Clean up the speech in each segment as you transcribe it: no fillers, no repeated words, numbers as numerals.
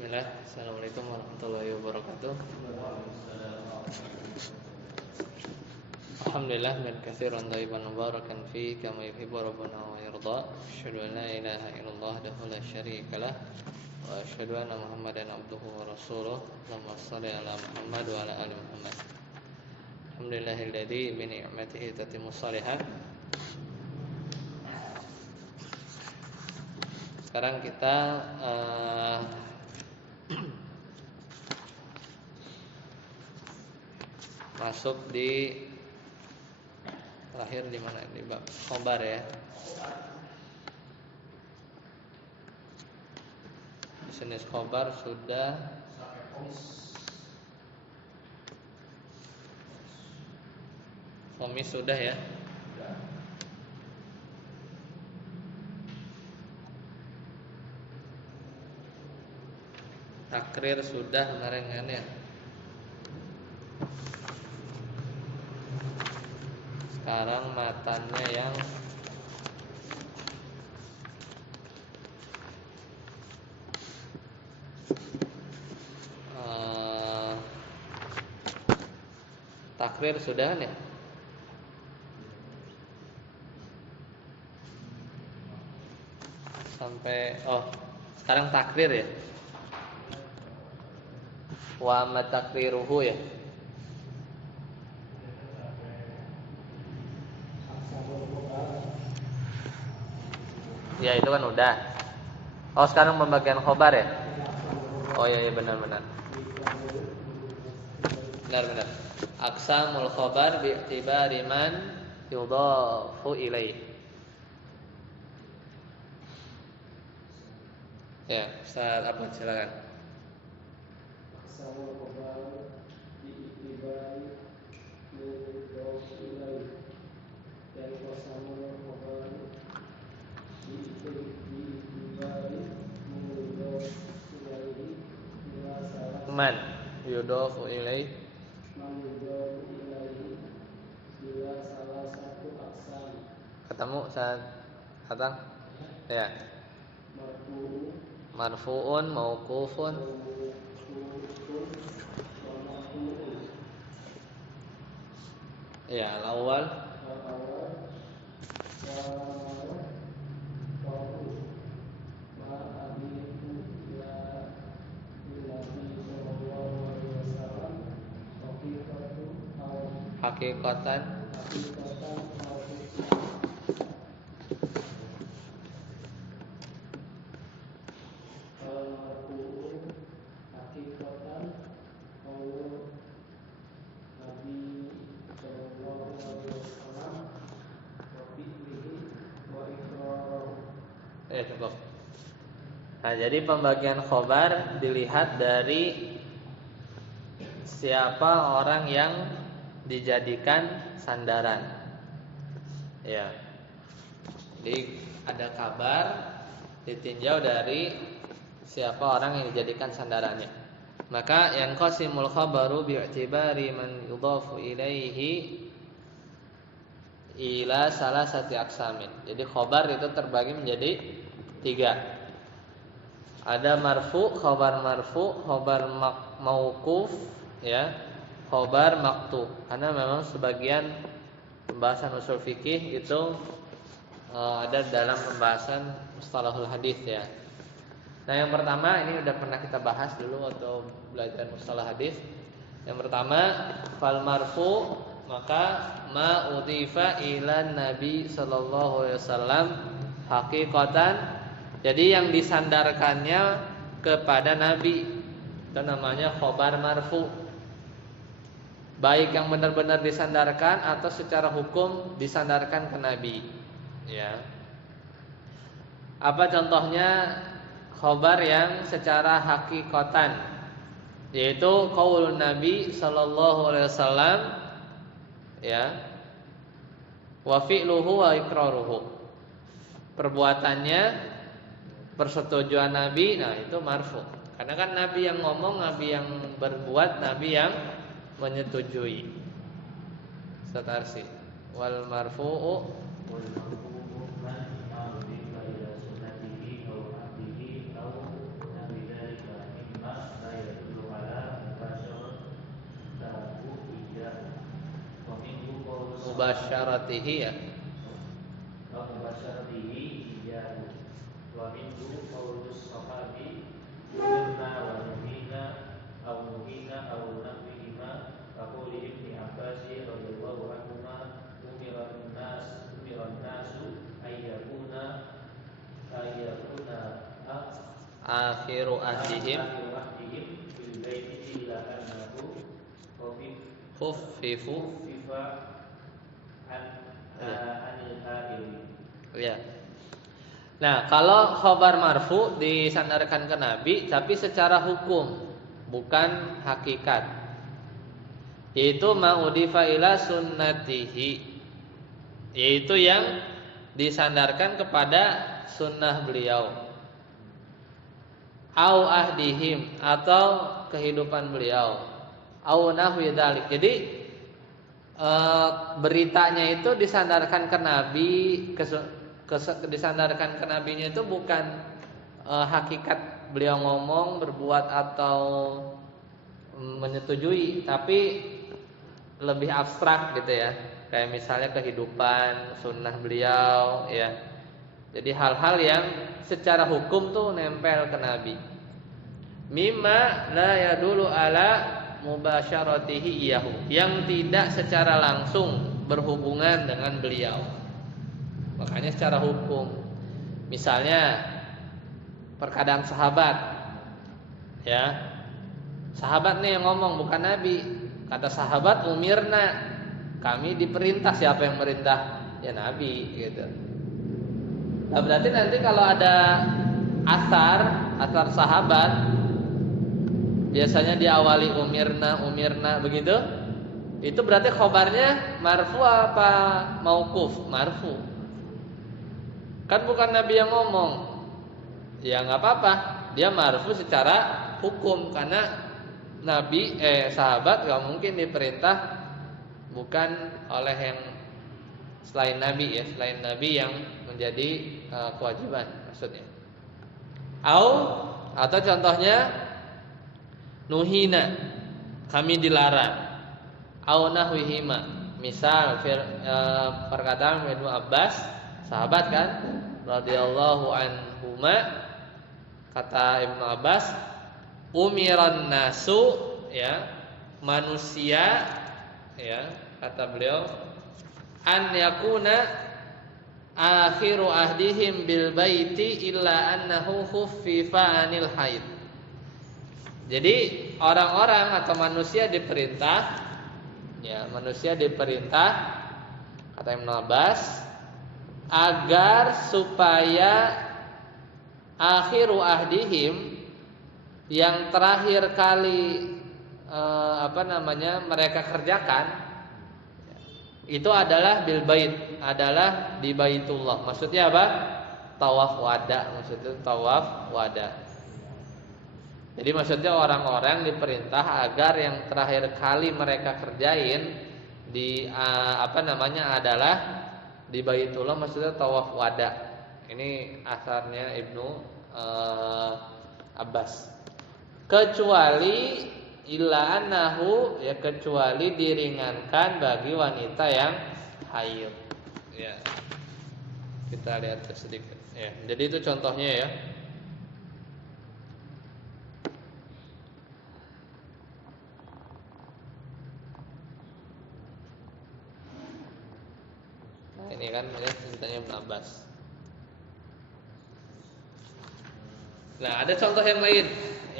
Bismillah. Assalamualaikum warahmatullahi wabarakatuh. Alhamdulillah min katsiran thayyiban mubarakan fi kama yuhibbu rabbuna wa yarda. Asyhadu an la ilaha illallah wahdahu la syarika lah wa asyhadu anna Muhammadan abduhu wa rasuluh. Allahumma shalli ala Muhammad wa ala ali Muhammad. Alhamdulillahilladzi bi ni'matihi tatimmus shalihat. Sekarang kita masuk di terakhir di mana, di bab khobar ya. Jenis khobar sudah Khomis sudah ya. Takrir sudah kemarin kan ya. Sekarang matannya yang takrir sudah kan ya. Sampai sekarang takrir ya. Wa ma takriruhu ya. Ya itu kan udah. Sekarang pembagian khobar ya. Iya benar. Benar. Aqsamul khobar bi'tibari man yudhafu ilaih. Ya, Ustaz apa silakan. Aqsamul khobar bi'tibari yudhafu ilaih. Dan qasamul khobar Man yudhafu ilaih bila salah satu aqsam. Ketemu saat kata ya. Marfu'un mauqufun. Ya, al-awwal hakikatan cukup. Nah, jadi pembagian khobar dilihat dari siapa orang yang dijadikan sandaran. Ya. Jadi ada kabar ditinjau dari siapa orang yang dijadikan sandarannya. Maka yang qasimul khabaru bi'tibari man yudhafu ilaihi ila salasati aqsamin. Jadi khobar itu terbagi menjadi 3. Ada marfu, khobar marfu, khobar mauquf, ya, khobar maqtu. Karena memang sebagian pembahasan usul fikih itu ada dalam pembahasan mustalahul hadis ya. Nah, yang pertama ini udah pernah kita bahas dulu atau belajar mustalah hadis. Yang pertama fal marfu, maka ma udhifa ila Nabi sallallahu alaihi wasallam haqiqatan. Jadi yang disandarkannya kepada Nabi itu namanya khobar marfu. Baik yang benar-benar disandarkan atau secara hukum disandarkan ke Nabi. Ya. Apa contohnya khobar yang secara hakikatan? Yaitu qaulun Nabi sallallahu alaihi wasallam, ya, wa fi'luhu wa iqraruhu. Perbuatannya, persetujuan Nabi, nah itu marfu. Karena kan Nabi yang ngomong, Nabi yang berbuat, Nabi yang menyetujui. Satarsi wal marfu'u mubasyaratihi ya. Mubasyaratihi iyahu wa minhu qaulus sahabi umirna wa nuhina aw nahwihima faquli ibni Abbas radhiyallahu anhuma umiran nasu ayyakuna akhiru ahdihim bil baiti illa annahu khuffifu anil akhiri. ya. Nah, kalau khabar marfu disandarkan ke Nabi tapi secara hukum bukan hakikat, yaitu ma'udifa ila sunnatihi, yaitu yang disandarkan kepada sunnah beliau, au ahdihim, atau kehidupan beliau, au nahwi dzalik. Jadi beritanya itu disandarkan ke Nabi, disandarkan ke Nabinya itu bukan hakikat beliau ngomong, berbuat atau menyetujui, tapi lebih abstrak gitu ya. Kayak misalnya kehidupan, sunnah beliau ya. Jadi hal-hal yang secara hukum tuh nempel ke Nabi. Mimma la yadulu ala mubasyaratihi iyahu, yang tidak secara langsung berhubungan dengan beliau. Makanya secara hukum. Misalnya perkataan sahabat ya. Sahabat nih yang ngomong, bukan Nabi. Kata sahabat, umirna, kami diperintah. Siapa yang merintah? Ya Nabi gitu. Nah, berarti nanti kalau ada asar sahabat, biasanya diawali umirna begitu, itu berarti khobarnya marfu apa mauquf? Marfu. Kan bukan Nabi yang ngomong. Ya nggak apa-apa, dia marfu secara hukum, karena Nabi sahabat gak mungkin diperintah bukan oleh yang selain Nabi ya, selain Nabi yang menjadi kewajiban maksudnya. Atau contohnya nuhina, kami dilarang. Au nahwihima, misal perkataan Ibnu Abbas, sahabat kan, radhiyallahu anhuma, kata Ibnu Abbas, umiran nasu ya, manusia ya, kata beliau, an yakuna akhiru ahdihim bil baiti illa annahu khuffifa anil haid. Jadi orang-orang atau manusia diperintah ya, manusia diperintah kata Ibnu Abbas agar supaya akhiru ahdihim, yang terakhir kali mereka kerjakan itu adalah bil bait, adalah di Baitullah. Maksudnya apa? Tawaf wada, maksudnya tawaf wada. Jadi maksudnya orang-orang diperintah agar yang terakhir kali mereka kerjain di adalah di Baitullah, maksudnya tawaf wada. Ini asarnya Ibnu Abbas. Kecuali illa annahu ya, kecuali diringankan bagi wanita yang haid ya. Kita lihat sedikit ya. Jadi itu contohnya ya. Nah, ini kan ya, ceritanya Ibnu Abbas. Nah, ada contoh yang lain.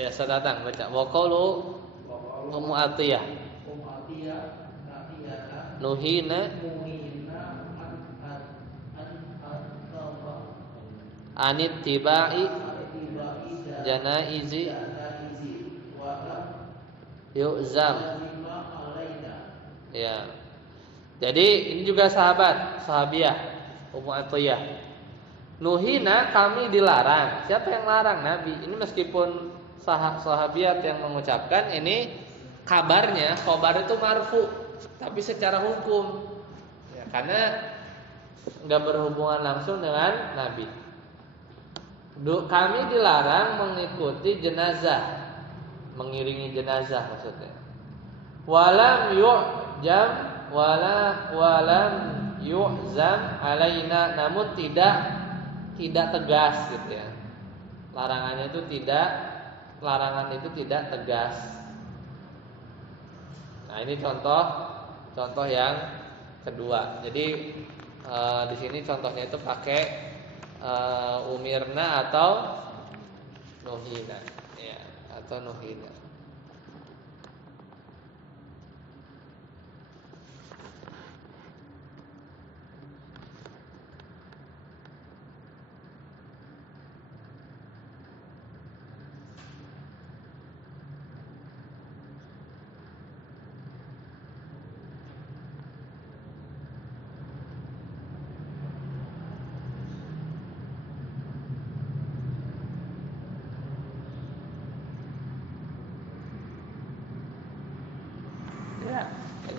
Ya, saya datang baca. Wa qaulu Ummu Atiyah. Nuhina anit tibai janaizi yu'zam. Ya. Jadi ini juga sahabiah Ummu Atiyah. Nuhina, kami dilarang. Siapa yang larang? Nabi. Ini meskipun sahabiat yang mengucapkan, ini kabarnya, khobar itu marfu, tapi secara hukum ya, karena nggak berhubungan langsung dengan Nabi. Kami dilarang mengikuti jenazah, mengiringi jenazah maksudnya. Walam yu'jam walam yu'zam alaina, namun tidak tegas gitu ya. Larangan itu tidak tegas. Nah, ini contoh yang kedua. Jadi di sini contohnya itu pakai umirna atau nuhina, ya, atau nuhina.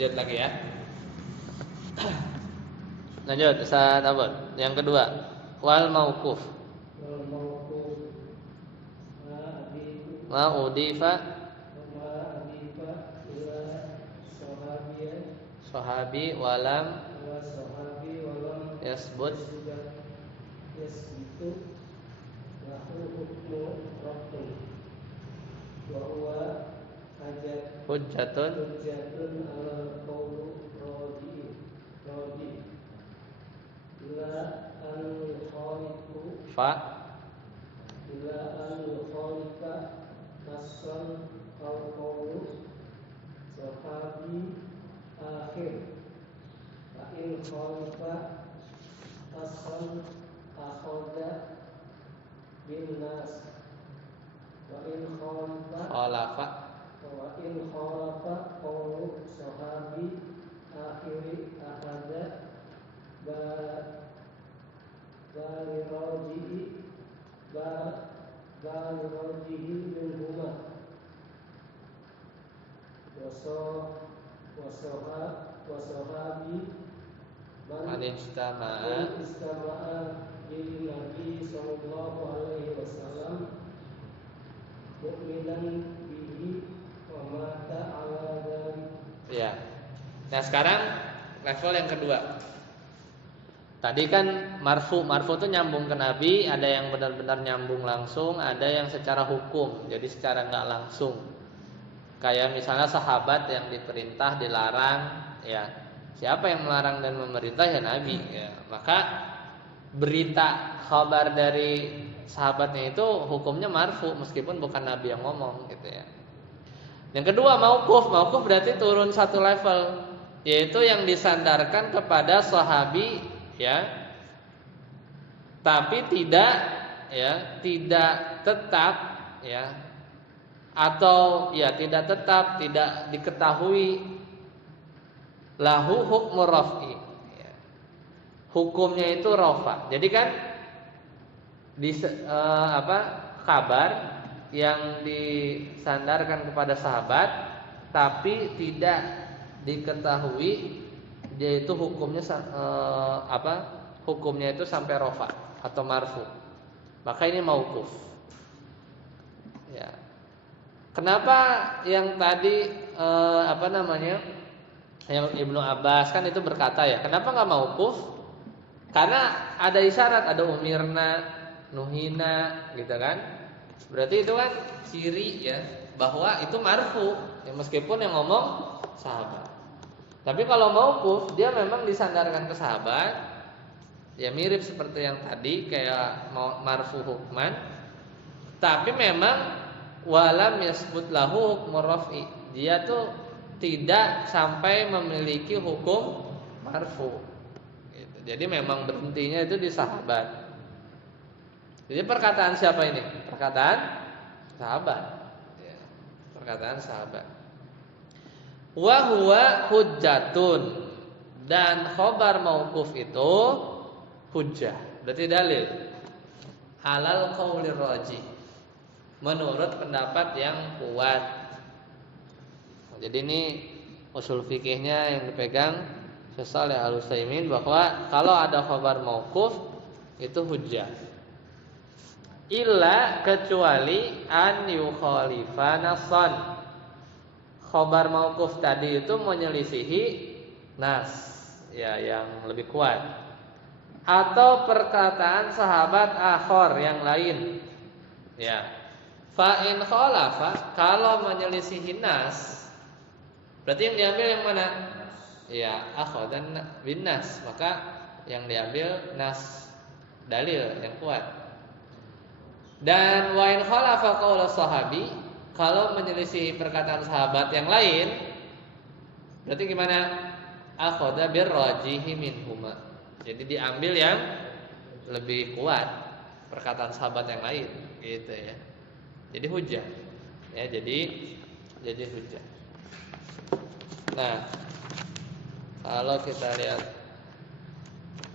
Lanjut lagi ya. Lanjut Ustaz Abud. Yang kedua, wal mauquf. wal mauquf Ma udifa ila sahabi walam walam yasbut yasbitu lahu hukmu rabbih wa huwa hujjatun hujjatun ala qawlu radi ila an yukhalifu fa ila an yukhalifa nasan aw qawlu sahabi akhir fa in khalifa nasan akhadha bin nas wa in khalifa khalafa wa in khalafa qawlu sahabi akhiri ahada balirajihi minhuma wasohabi man istama'a istama'a bin Nabi sallallahu alaihi wasallam mu'minan bihi wa mata ala dzalik. ya. Nah, sekarang level yang kedua. Tadi kan marfu itu nyambung ke Nabi, ada yang benar-benar nyambung langsung, ada yang secara hukum, jadi secara nggak langsung. Kayak misalnya sahabat yang diperintah, dilarang, ya. Siapa yang melarang dan memerintah? Ya Nabi. Ya. Maka berita kabar dari sahabatnya itu hukumnya marfu meskipun bukan Nabi yang ngomong, gitu ya. Yang kedua mauquf berarti turun satu level, yaitu yang disandarkan kepada sahabi, ya, tapi tidak tetap, ya, atau ya tidak tetap, tidak diketahui lahu hukmu raf'i, ya. Hukumnya itu rafa. Jadi kan kabar yang disandarkan kepada sahabat tapi tidak diketahui dia itu hukumnya hukumnya itu sampai rafa atau marfu, maka ini mauquf, ya. Kenapa yang tadi yang Ibnu Abbas kan itu berkata, ya, kenapa nggak mauquf? Karena ada isyarat, ada umirna, nuhina, gitu kan? Berarti itu kan ciri, ya, bahwa itu marfu, ya, meskipun yang ngomong sahabat. Tapi kalau mauquf dia memang disandarkan ke sahabat, ya mirip seperti yang tadi kayak marfu hukman, tapi memang walam yasbut lahu hukmu raf'i, dia tuh tidak sampai memiliki hukum marfu, gitu. Jadi memang berhentinya itu di sahabat. Jadi perkataan siapa ini? Perkataan sahabat, ya, perkataan sahabat. Wa huwa hujjatun, dan khobar mauquf itu hujjah, berarti dalil alal qaulir rajih, menurut pendapat yang kuat. Jadi ini usul fikihnya yang dipegang Syekh Shalih Al-Utsaimin, bahwa kalau ada khobar mauquf itu hujjah, illa kecuali an yukhalifa nasan. Khobar mauquf tadi itu menyelisihi nas, ya yang lebih kuat, atau perkataan sahabat akhor yang lain, ya. Fa in khalafa, kalau menyelisihi nas, berarti yang diambil yang mana? Ya, akhor dan bin nas, maka yang diambil nas, dalil yang kuat. Dan wa in khalafa qaul sahabi, kalau menyelisihi perkataan sahabat yang lain, berarti gimana? Akhadha bir rajihi minhuma. Jadi diambil yang lebih kuat perkataan sahabat yang lain, gitu ya. Jadi hujah. Ya, jadi hujah. Nah, kalau kita lihat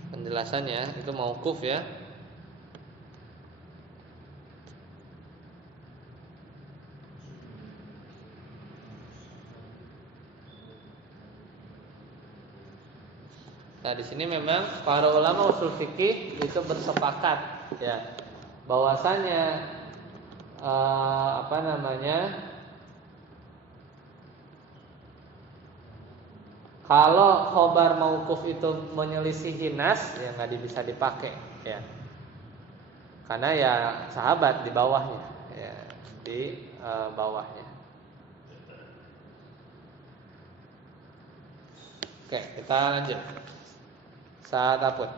penjelasannya itu mauquf ya. Nah, di sini memang para ulama usul fikih itu bersepakat ya bahwasanya kalau khobar mauquf itu menyelisihi nas, ya nggak bisa dipakai, ya. Karena ya sahabat di bawahnya, ya di bawahnya. Oke, kita lanjut. Saat apun.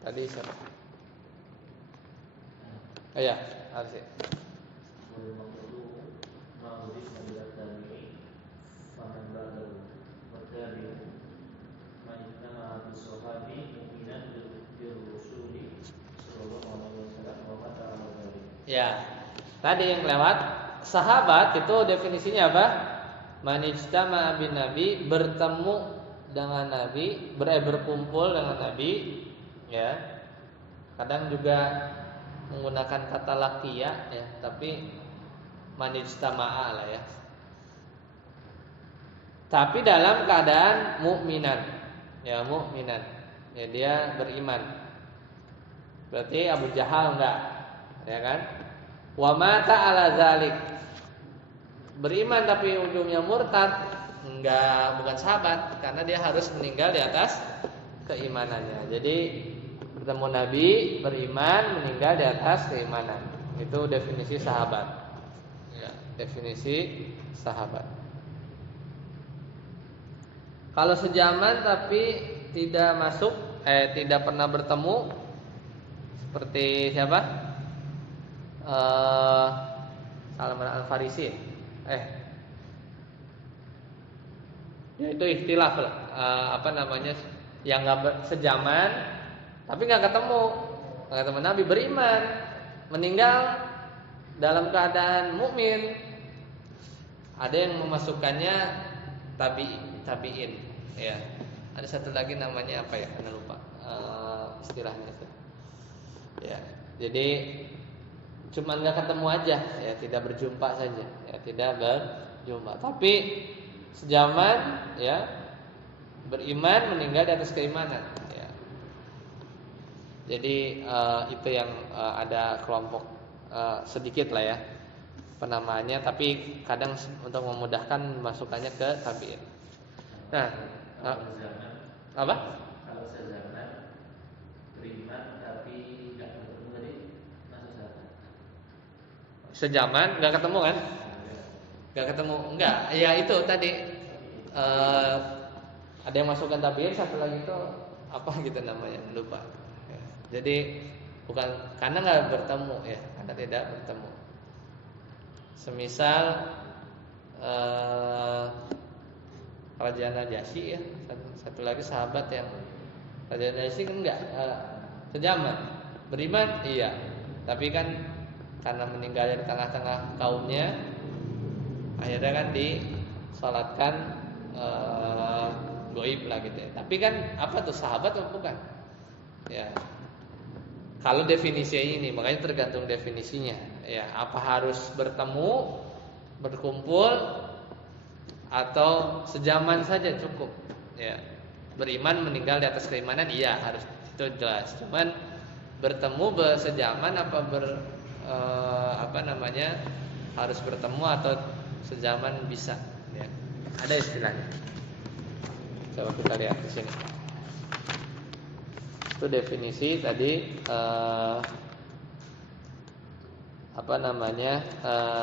Tadi siapa? Oh ya, harus ya. Ya, tadi yang lewat sahabat itu definisinya apa? Man ijtama'a bin nabi, bertemu dengan nabi, berkumpul dengan nabi, ya. Kadang juga menggunakan kata laqiya ya, tapi man ijtama'a lah ya. Tapi dalam keadaan mukminan. Ya, mukminan. Ya, dia beriman. Berarti Abu Jahal enggak, ya kan? Wa mata ala zalik, beriman tapi ujungnya murtad, enggak, bukan sahabat, karena dia harus meninggal di atas keimanannya. Jadi bertemu Nabi, beriman, meninggal di atas keimanan. Itu definisi sahabat. Ya, definisi sahabat. Kalau sejaman tapi tidak masuk, tidak pernah bertemu, seperti siapa? Salman Al-Farisi. Ya itu ikhtilaf lah. Yang nggak sejaman, tapi nggak ketemu Nabi, beriman, meninggal dalam keadaan mukmin. Ada yang memasukkannya tabiin, ya. Ada satu lagi namanya apa ya? Anda lupa istilahnya itu. Ya, jadi cuman nggak ketemu aja, ya, tidak berjumpa saja, ya, tidak berjumpa. Tapi sejaman, ya, beriman, meninggal di atas keimanan, ya. Jadi itu yang ada kelompok sedikit lah ya penamaannya, tapi kadang untuk memudahkan masukkannya ke tabiin. Nah, apa? Kalau sejaman beriman tapi nggak ketemu tadi masuk zakat. Sejaman nggak ketemu kan? Nggak ketemu, enggak? Ya itu tadi ada yang masukkan tabiin, satu lagi itu apa gitu namanya, lupa. Ya. Jadi bukan karena nggak bertemu, ya, karena tidak bertemu. Semisal Raja Najasyi, ya, satu lagi sahabat yang Raja Najasyi kan enggak sejaman, beriman iya, tapi kan karena meninggal di tengah-tengah kaumnya, akhirnya kan disolatkan goib lah gitu ya. Tapi kan apa tuh, sahabat atau bukan? Ya, kalau definisinya ini, makanya tergantung definisinya. Ya, apa harus bertemu, berkumpul, atau sejaman saja cukup? Ya, beriman, meninggal di atas keimanan, iya harus, itu jelas. Cuman bertemu bersejaman harus bertemu atau sejaman bisa, ya. Ada istilahnya. Coba kita lihat di sini. Itu definisi tadi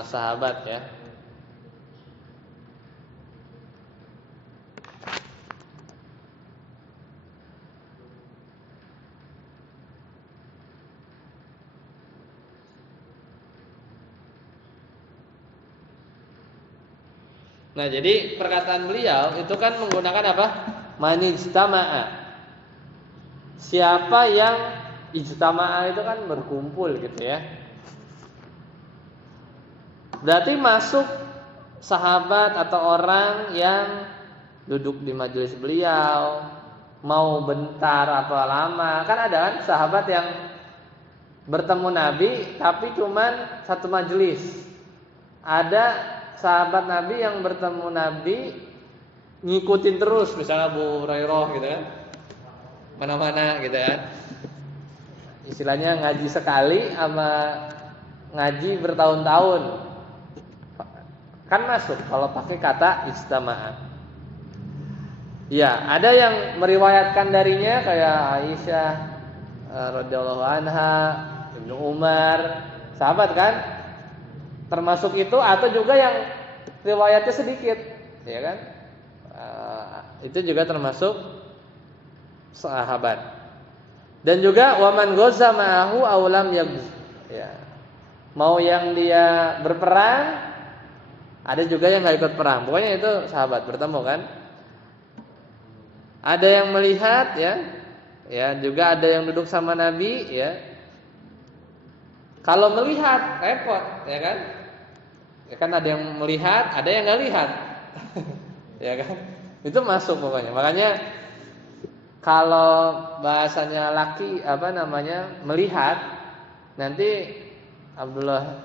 sahabat ya. Nah, jadi perkataan beliau itu kan menggunakan apa? Manijtama'a. Siapa yang ijtama'a itu kan berkumpul gitu ya. Berarti masuk sahabat atau orang yang duduk di majelis beliau, mau bentar atau lama. Kan ada kan sahabat yang bertemu Nabi tapi cuman satu majelis. Ada sahabat Nabi yang bertemu Nabi ngikutin terus, misalnya Abu Hurairah gitu kan, mana-mana gitu kan. Istilahnya ngaji sekali sama ngaji bertahun-tahun. Kan masuk kalau pakai kata ijtama'a. Ya, ada yang meriwayatkan darinya kayak Aisyah radhiyallahu anha, Ibnu Umar, sahabat kan? Termasuk itu, atau juga yang riwayatnya sedikit, ya kan? Itu juga termasuk sahabat. Dan juga waman ghaza ma'ahu aw lam yaghz. Ya. Mau yang dia berperang, ada juga yang enggak ikut perang. Pokoknya itu sahabat bertemu kan? Ada yang melihat ya. Ya, juga ada yang duduk sama Nabi ya. Kalau melihat repot, ya kan? Ya kan ada yang melihat, ada yang nggak lihat, ya kan? Itu masuk pokoknya. Makanya kalau bahasanya laki melihat, nanti Abdullah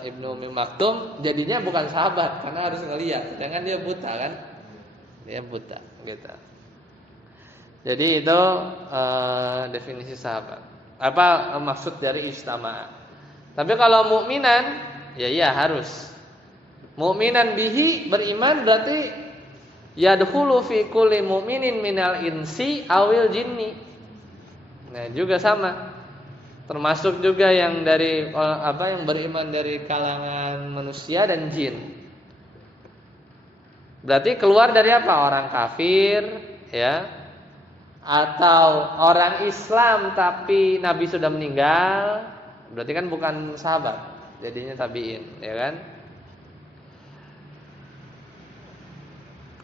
ibnu Umi Maktum jadinya bukan sahabat karena harus ngelihat, jangan dia buta kan? Dia buta, gitu. Jadi itu definisi sahabat. Apa maksud dari ijtama'a? Tapi kalau mukminan, ya harus. Mukminan bihi, beriman berarti yadkhulu fi kulli mu'minin minal insi awil jinni. Nah, juga sama. Termasuk juga yang dari yang beriman dari kalangan manusia dan jin. Berarti keluar dari apa? Orang kafir, ya. Atau orang Islam tapi Nabi sudah meninggal, berarti kan bukan sahabat. Jadinya tabi'in, ya kan?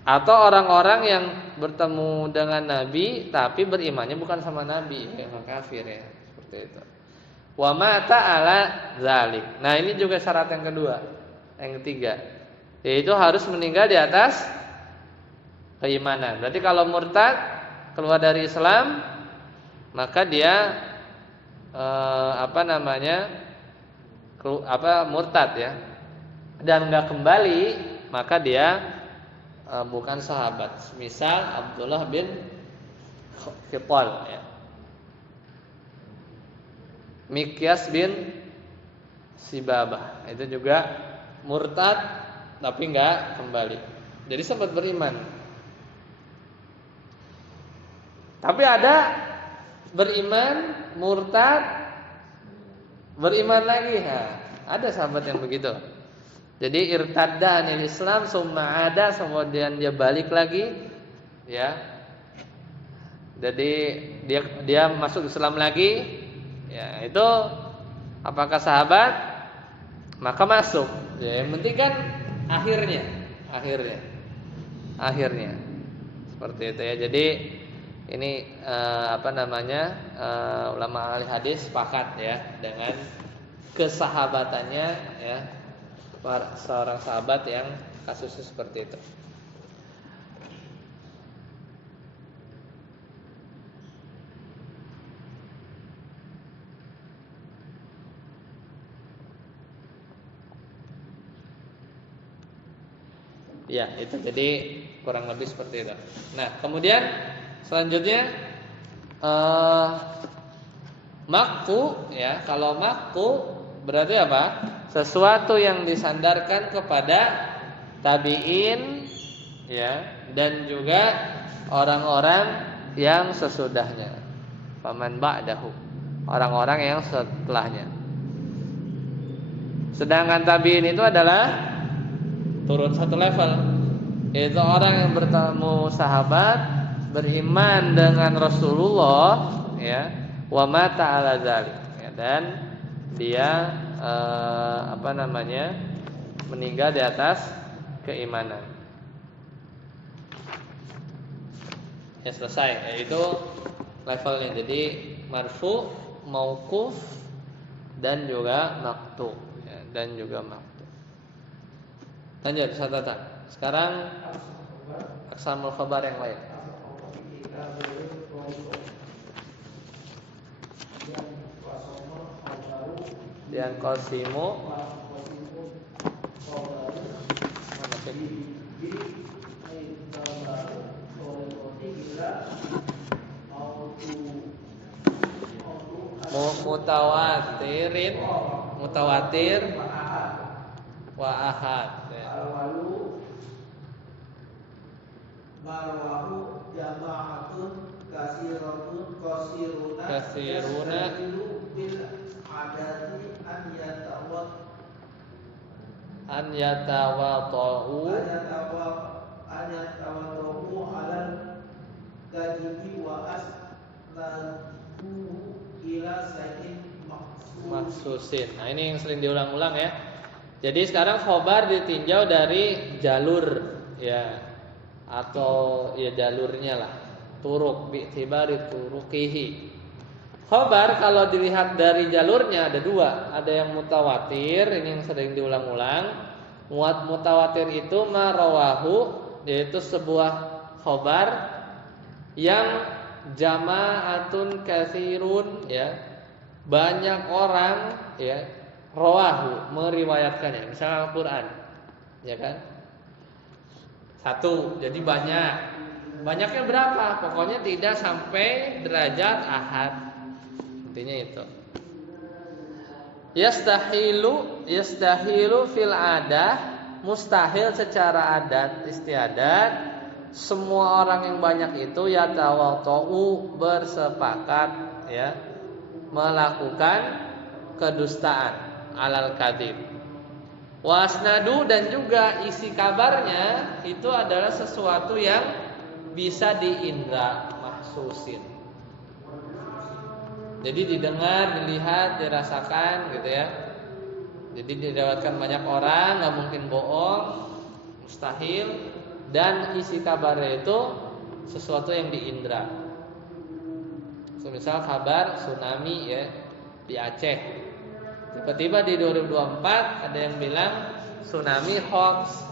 Atau orang-orang yang bertemu dengan Nabi tapi berimannya bukan sama Nabi, yang kafir ya, seperti itu. Wa mata ala zalik. Nah, ini juga syarat yang kedua, yang ketiga, yaitu harus meninggal di atas keimanan. Berarti kalau murtad, keluar dari Islam, maka dia murtad ya, dan nggak kembali, maka dia bukan sahabat. Misal Abdullah bin Khittal ya, Mikyas bin Sibabah, itu juga murtad tapi nggak kembali. Jadi sempat beriman. Tapi ada beriman, murtad, beriman lagi. Ada sahabat yang begitu. Jadi irtadda anil Islam summa ada, kemudian dia balik lagi, ya. Jadi dia masuk Islam lagi, ya. Itu apakah sahabat? Maka masuk. Ya, yang penting kan akhirnya. Seperti itu ya. Jadi ini ulama ahli hadis sepakat ya dengan kesahabatannya ya seorang sahabat yang kasusnya seperti itu. Ya, itu jadi kurang lebih seperti itu. Nah, kemudian selanjutnya maqfu ya. Kalau maqfu berarti apa? Sesuatu yang disandarkan kepada tabi'in ya, dan juga orang-orang yang sesudahnya. Faman ba'dahu, orang-orang yang setelahnya. Sedangkan tabi'in itu adalah turun satu level, yaitu orang yang bertemu sahabat, beriman dengan Rasulullah, ya, wa mata ala dzalik, ya, dan dia meninggal di atas keimanan. Ya, selesai, yaitu levelnya. Jadi marfu, mauquf, dan juga maqtu, ya, dan juga maqtu. Lanjut catatan. Sekarang aqsamul khabar yang lain. Yang qasimu mutawatirin, mutawatir wa ahad, ya. Marwahu jama'atun kasiratun Kasiruna bil adati an yatawata'u an yatawata'u alal kadibi wa asnadu ila sayyid maksusin. Nah, ini yang sering diulang-ulang, ya. Jadi sekarang khobar ditinjau dari jalur, ya, atau ya jalurnya lah, turuk, bi'tibari turuqihi. Khobar kalau dilihat dari jalurnya ada dua, ada yang mutawatir, ini yang sering diulang-ulang. Mutawatir itu marawahu, yaitu sebuah khobar yang jama'atun katsirun, ya, banyak orang, ya, rawahu, meriwayatkannya. Misalnya Al-Quran, ya kan, satu, jadi banyak. Banyaknya berapa? Pokoknya tidak sampai derajat ahad. Intinya itu. Yastahilu fil adah, mustahil secara adat istiadat. Semua orang yang banyak itu yatawata'u, bersepakat, ya, melakukan kedustaan, alal kadhib. Wasnadu, dan juga isi kabarnya itu adalah sesuatu yang bisa diindra mahsusin. Jadi didengar, dilihat, dirasakan, gitu ya. Jadi dilewatkan banyak orang, nggak mungkin bohong, mustahil. Dan isi kabarnya itu sesuatu yang diindra. Misal kabar tsunami, ya, di Aceh. Tiba-tiba di 2024 ada yang bilang tsunami hoax.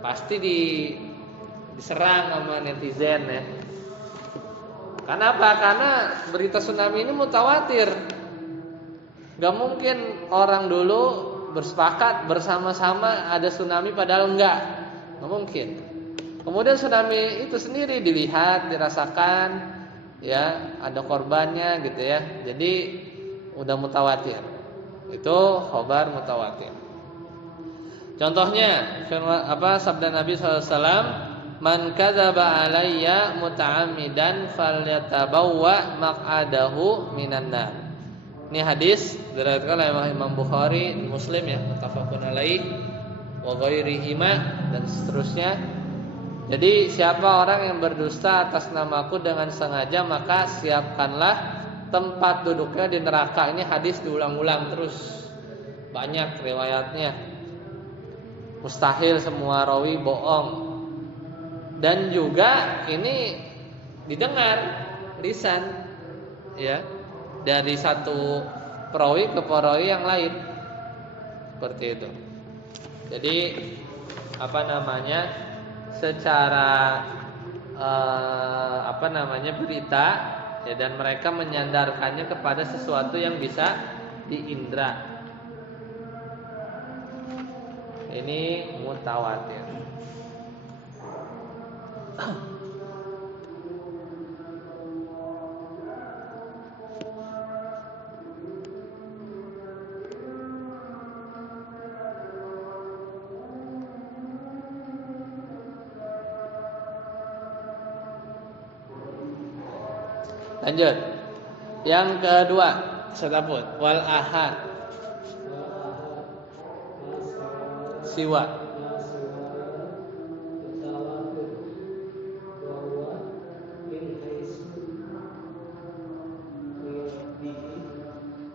Pasti diserang sama netizen, ya. Kenapa? Karena berita tsunami ini mutawatir. Gak mungkin orang dulu bersepakat bersama-sama ada tsunami padahal enggak. Gak mungkin. Kemudian tsunami itu sendiri dilihat, dirasakan, ya, ada korbannya, gitu ya. Jadi udah mutawatir. Itu khobar mutawatir. Contohnya sabda Nabi SAW, man kadzaba alayya muta'ammidan falyatabawwa maq'adahu minan nar. Ini hadis diriwayatkan oleh Imam Bukhari, Muslim, ya, muttafaqun alaih, wa ghairihima, dan seterusnya. Jadi siapa orang yang berdusta atas namaku dengan sengaja, maka siapkanlah tempat duduknya di neraka. Ini hadis diulang-ulang terus, banyak riwayatnya. Mustahil semua rawi bohong. Dan juga ini didengar lisan, ya, dari satu perawi ke perawi yang lain, seperti itu. Jadi secara berita, ya, dan mereka menyandarkannya kepada sesuatu yang bisa diindra. Ini mutawatir. Lanjut. Yang kedua, setaput. Wal ahad siwa.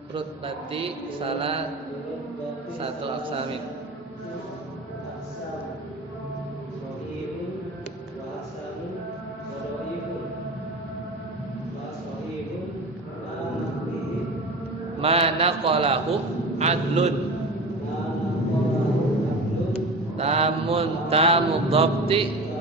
Rutbati salah satu aksamin. Mana qalahu adlun tamun tamu dhabti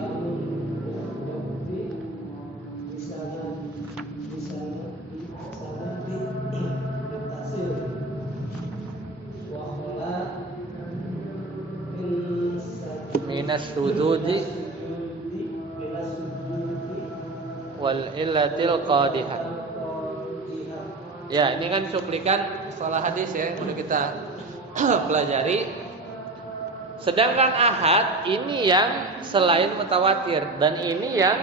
minas sududi wal illatil qadihah. Ya, ini kan cuplikan istilah hadis ya yang kita pelajari. Sedangkan ahad ini yang selain mutawatir dan ini yang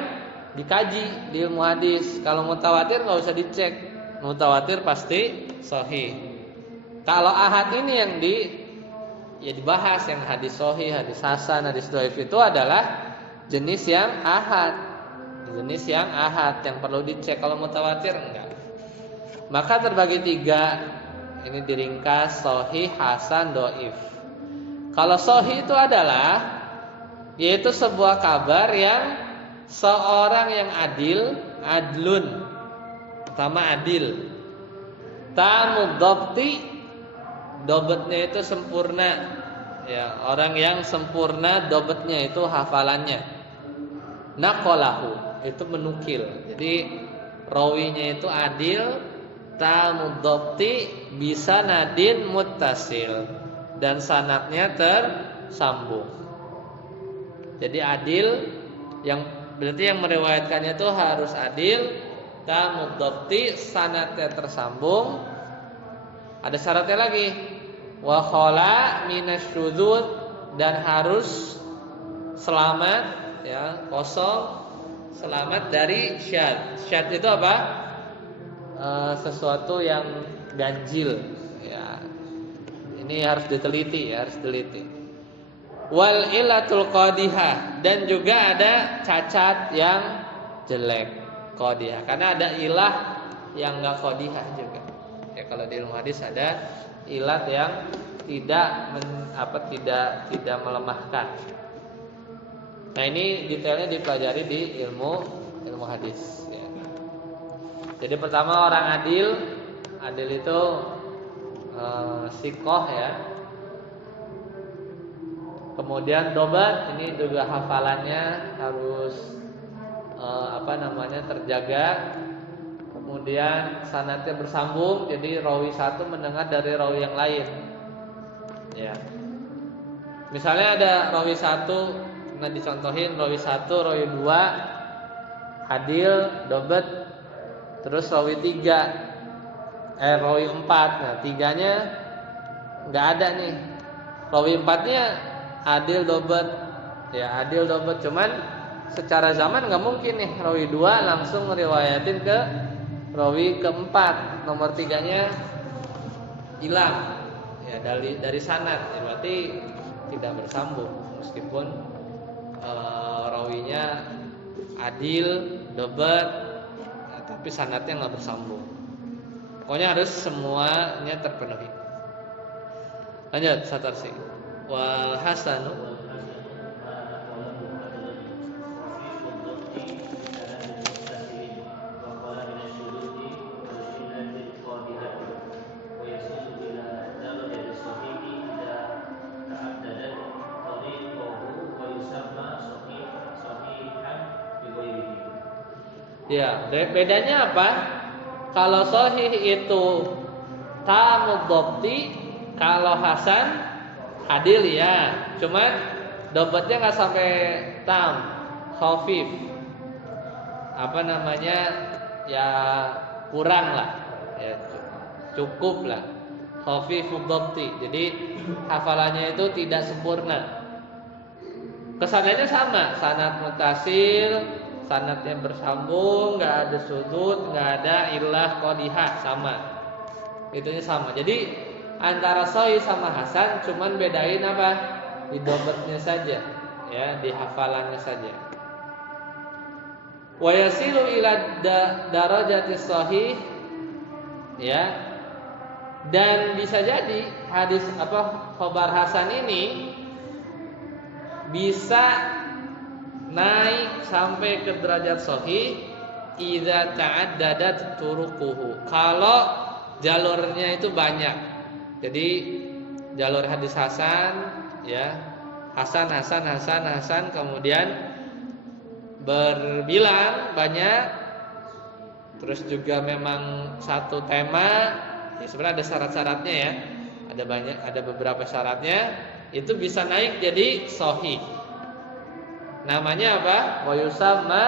dikaji di ilmu hadis. Kalau mutawatir nggak usah dicek, mutawatir pasti sahih. Kalau ahad ini yang dibahas, yang hadis sahih, hadis hasan, hadis dhaif itu adalah jenis yang ahad, yang perlu dicek. Kalau mutawatir enggak. Maka terbagi 3. Ini diringkas sahih, hasan, dhaif. Kalau sahih itu adalah yaitu sebuah kabar yang seorang yang adlun. Pertama adil. Tamu dhabti, dobetnya itu sempurna. Ya, orang yang sempurna dobetnya itu hafalannya. Naqalahu itu menukil. Jadi rawinya itu adil, tamu dhabti bisa nadin muttasil dan sanadnya tersambung. Jadi adil yang berarti yang meriwayatkannya itu harus adil, tamu dhabti sanadnya tersambung. Ada syaratnya lagi. Wa khala minasyudzud dan harus selamat ya, kosong, selamat dari syadz. Syadz itu apa? Sesuatu yang ganjil ya. Ini harus diteliti ya, harus diteliti. Wal illatul qadihah dan juga ada cacat yang jelek, qadihah. Karena ada ilah yang enggak qadihah juga. Ya, kalau di ilmu hadis ada ilat yang tidak melemahkan. Nah, ini detailnya dipelajari di ilmu hadis ya. Jadi pertama orang adil itu siqah ya. Kemudian dobat, ini juga hafalannya harus terjaga. Kemudian sanadnya bersambung, jadi rawi satu mendengar dari rawi yang lain. Ya. Misalnya ada rawi satu, nah dicontohin rawi satu, rawi dua, adil, dobat, terus rawi tiga, rawi empat. Nah tiganya nggak ada nih, rawi empatnya adil, dobat, ya adil, dobat. Cuman secara zaman nggak mungkin nih rawi dua langsung ngeriwayatin ke rawi keempat, nomor tiganya hilang ya dari sanad, ya, berarti tidak bersambung meskipun rawinya adil, dobat, ya, tapi sanadnya nggak bersambung. Pokoknya harus semuanya terpenuhi. Lanjut Satarsi. Wal hasanu ya, bedanya apa? Kalau sahih itu tamu dhabti, kalau hasan adil ya. Cuman dobatnya nggak sampai tam, khafif. Ya kurang lah. Ya cukup lah. Khafif dhabti. Jadi hafalannya itu tidak sempurna. Kesananya sama, sanad mutasil, sanadnya bersambung, nggak ada sudut, nggak ada illah qadihah, sama. Itunya sama. Jadi antara sahih sama hasan cuman bedain apa? Di dobetnya saja, ya, di hafalannya saja. Wa yasilu ila darajati sahih, ya. Dan bisa jadi hadis khabar hasan ini bisa naik sampai ke derajat sahih idza ta'addadat turuquhu. Kalau jalurnya itu banyak. Jadi jalur hadis hasan, ya. Hasan kemudian berbilang banyak. Terus juga memang satu tema, ya sebenarnya ada syarat-syaratnya, ya. Ada beberapa syaratnya, itu bisa naik jadi sahih. Namanya apa? Wa yusamma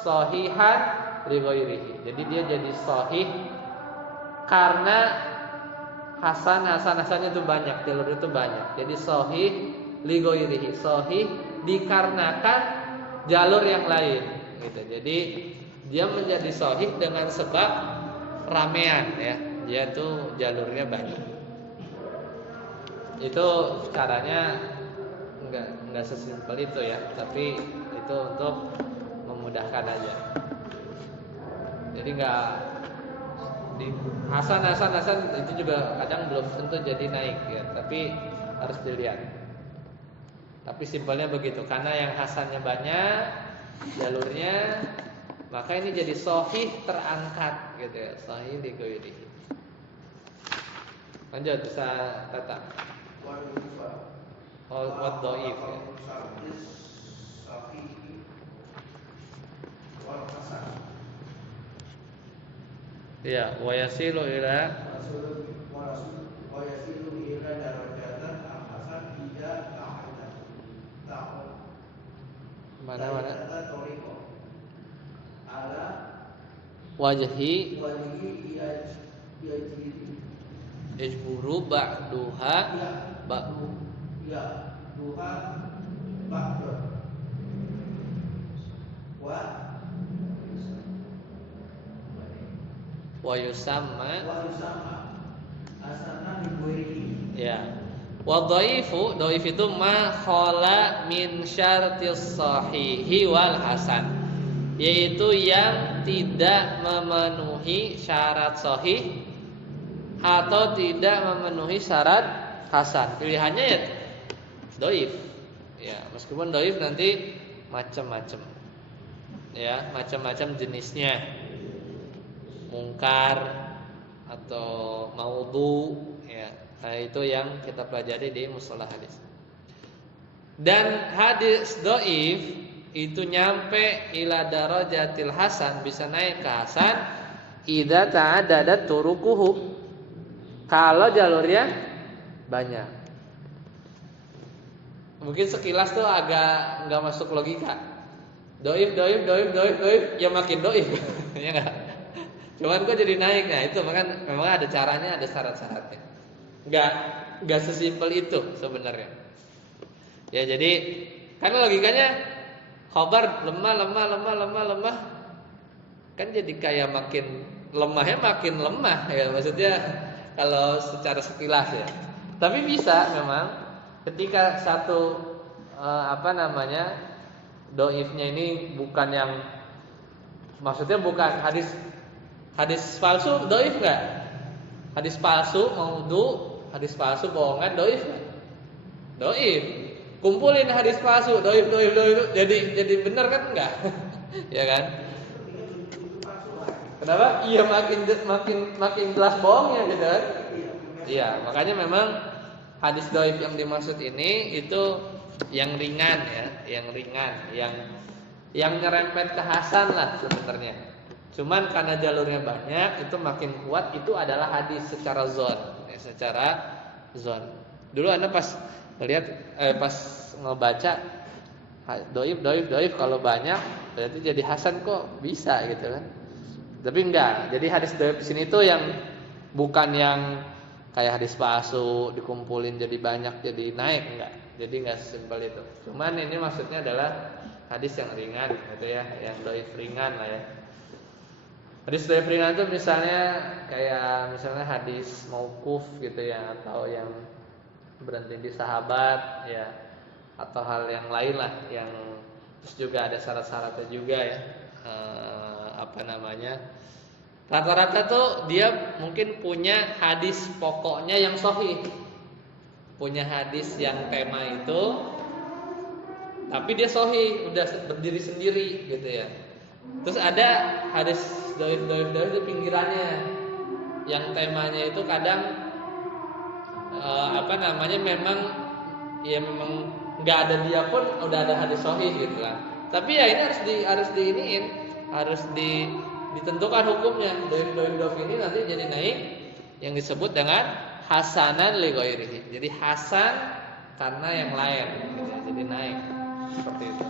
sahihan li ghairihi. Jadi dia jadi sahih karena hasannya itu banyak, jalur itu banyak. Jadi sahih li ghairihi, sahih dikarenakan jalur yang lain gitu. Jadi dia menjadi sahih dengan sebab ramean, ya. Dia tuh jalurnya banyak. Itu caranya enggak sesimpel itu, ya, tapi itu untuk memudahkan aja. Jadi enggak di hasan itu juga kadang belum tentu jadi naik, ya, tapi harus dilihat. Tapi simpelnya begitu, karena yang hasannya banyak jalurnya, maka ini jadi sahih terangkat gitu, ya, sahih li ghairihi. Lanjut, bisa Tata. Wa dhaif, ya. Ya, wa yasilu ila mana wajhi ijburu ba'duha wa yusamma ya. Wa dhaifu, dhaif itu ma khala min syartis sahihi wal hasan, yaitu yang tidak memenuhi syarat sahih atau tidak memenuhi syarat hasan. Pilihannya ya dhaif. Ya, meskipun dhaif nanti macam-macam. Ya, macam-macam jenisnya. Mungkar atau maudhu, ya. Nah, itu yang kita pelajari di mustalah hadis. Dan hadis dhaif itu nyampe ila darajatil hasan, bisa naik ke hasan idza ta'addadat turuquhu, kalau jalurnya banyak. Mungkin sekilas tuh agak enggak masuk logika. Dhaif, ya makin dhaif. Ya enggak? Cuman kok jadi naik. Nah, itu memang ada caranya, ada syarat-syaratnya. Enggak sesimpel itu sebenarnya. Ya, jadi karena logikanya khabar lemah kan jadi kayak makin lemahnya makin lemah, ya, maksudnya kalau secara sekilas, ya. Tapi bisa memang ketika satu dhaifnya ini bukan yang, maksudnya bukan hadis palsu dhaif enggak? Hadis palsu maudhu, hadis palsu bohongan dhaif enggak? Dhaif. Kumpulin hadis palsu dhaif jadi benar kan enggak? Ya kan? Kenapa? Iya, makin jelas bohongnya gitu kan? Iya, makanya memang hadis dhaif yang dimaksud ini itu yang ringan, ya, yang nyerempet ke hasan lah sebenarnya. Cuman karena jalurnya banyak, itu makin kuat, itu adalah hadis secara zon, ya, secara zon. Dulu Anda pas lihat pas ngebaca dhaif kalau banyak berarti jadi hasan kok bisa gitu kan. Tapi enggak. Jadi hadis dhaif di sini tuh yang bukan yang kayak hadis palsu dikumpulin jadi banyak jadi naik, enggak. Jadi enggak sesimpel itu. Cuman ini maksudnya adalah hadis yang ringan gitu ya, yang dhaif ringan lah ya. Hadis dhaif ringan itu misalnya kayak misalnya hadis mauquf gitu ya, atau yang berhenti di sahabat ya, atau hal yang lain lah, yang terus juga ada syarat-syaratnya juga ya. Rata-rata tuh dia mungkin punya hadis pokoknya yang sahih, punya hadis yang tema itu, tapi dia sahih, udah berdiri sendiri gitu ya. Terus ada hadis dhaif di pinggirannya, yang temanya itu kadang memang nggak ada dia pun udah ada hadis sahih gitu kan. Tapi ya ini harus ditentukan hukumnya. Dhaif ini nanti jadi naik yang disebut dengan hasanan li ghairihi. Jadi hasan karena yang lain gitu ya. Jadi naik seperti itu.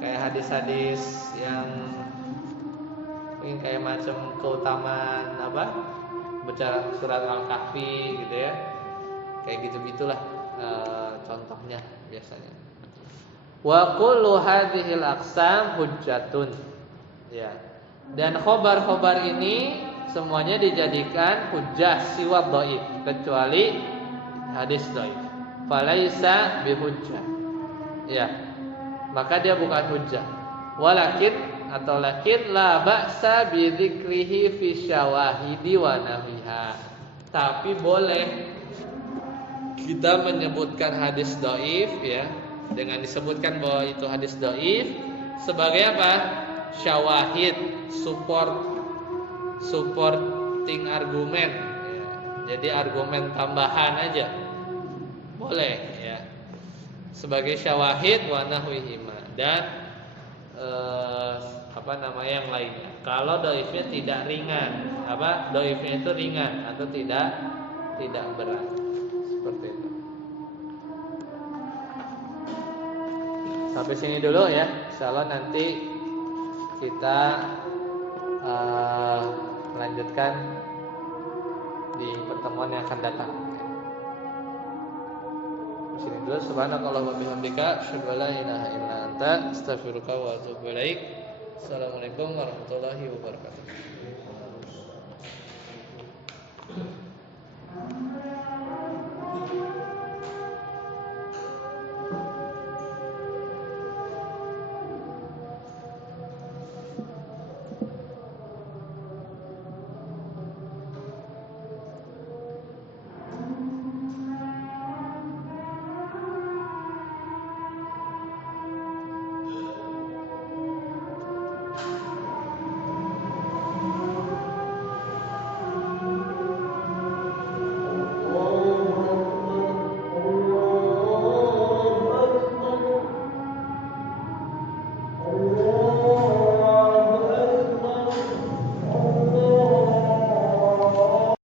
Kayak hadis-hadis yang mungkin kayak macam keutamaan baca surat Al-Kahfi gitu ya. Kayak gitu-gitulah contohnya biasanya. Wa kullu hadhil aqsam hujjatun. Ya. Dan khobar-khobar ini semuanya dijadikan hujjah siwa dhaif, kecuali hadis dhaif. Falaisa bihujjah. Ya. Maka dia bukan hujjah. Walakin la ba'sa bi dzikrihi fi syawahidi wa nahwiha. Tapi boleh kita menyebutkan hadis dhaif ya, dengan disebutkan bahwa itu hadis dhaif sebagai apa? Syawahid, supporting argumen ya. Jadi argumen tambahan aja boleh ya, sebagai syawahid wa nahwihima, dan yang lainnya. Kalau dhaifnya tidak ringan, dhaifnya itu ringan atau tidak berat, seperti itu. Sampai sini dulu ya. Insyaallah nanti kita melanjutkan di pertemuan yang akan datang. Di sini dulu. Subhanakallah wa bihamdika, asyhadu an la ilaha illa anta, astaghfiruka wa atubu ilaik. Assalamualaikum warahmatullahi wabarakatuh.